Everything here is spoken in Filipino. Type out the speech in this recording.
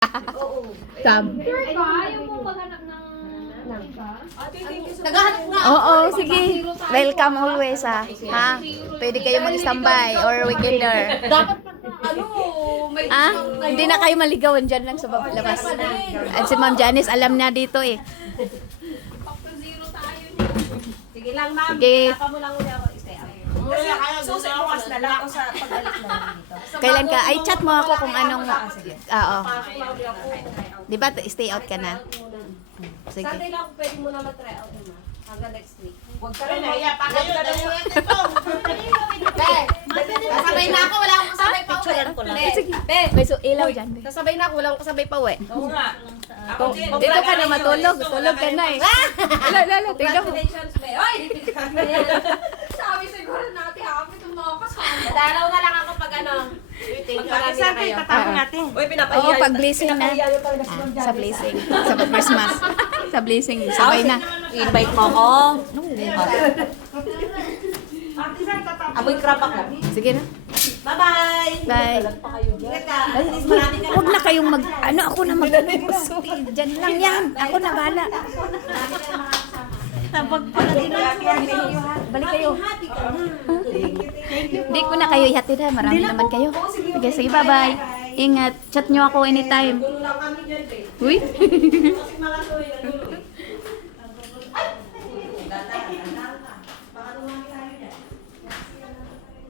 Oo. Sam. Sure ka? Ayaw mo maghanap ng iba? Naghahanap nga. Oo, sige. Welcome always ha. Pwede kayo mag-standby or weekender. Dapat ano, may Hindi na kayo maligawan dyan lang sa labas. At si Ma'am Janice alam na dito eh. Sige lang, ma'am. Sige. Saka mo lang uli ako stay out. Kasi bukas na lang ako sa pag-alik na lang dito. Kailan ka? Ay, chat mo ako kung anong... Sige. Oo. Pasok na uli ako. Di ba, stay out ka na? Sige. Sunday lang ako pwede mo na mag-try out naman. Hanggang next week. Huwag ka rin. Kasabay na ako, wala akong kasabay pa uwi. Sige. May ilaw dyan. Kasabay na ako, wala akong kasabay pa uwi. Oo nga. Dito ka na matulog. Tulog ka na eh. Lala, tingnan mo. Congratulations, May. Oy! Sabi siguro natin, happy itong mga kasama. Dalaw na lang ako pag ano. Pag marami na kayo. natin. Uy, Oo, pinapahiya. pag blessing na. Sa blessing. Sa Christmas. Sa blessing. Sabay na. I-invite mo ako. Amoy crap ako. Sige na. Bye-bye! Bye. Ingat ka. Marami ka. Huwag na kayong mag... Ano, ako na mag... Diyan lang yan. Ako na bahala. Balik kayo. Happy ka na. Hindi ko na kayo ihatid ha. Marami naman kayo. Sige, sige. Bye-bye. Ingat. Chat nyo ako anytime. Doon lang kami dyan, eh. Uy. Kasi mga tuloy,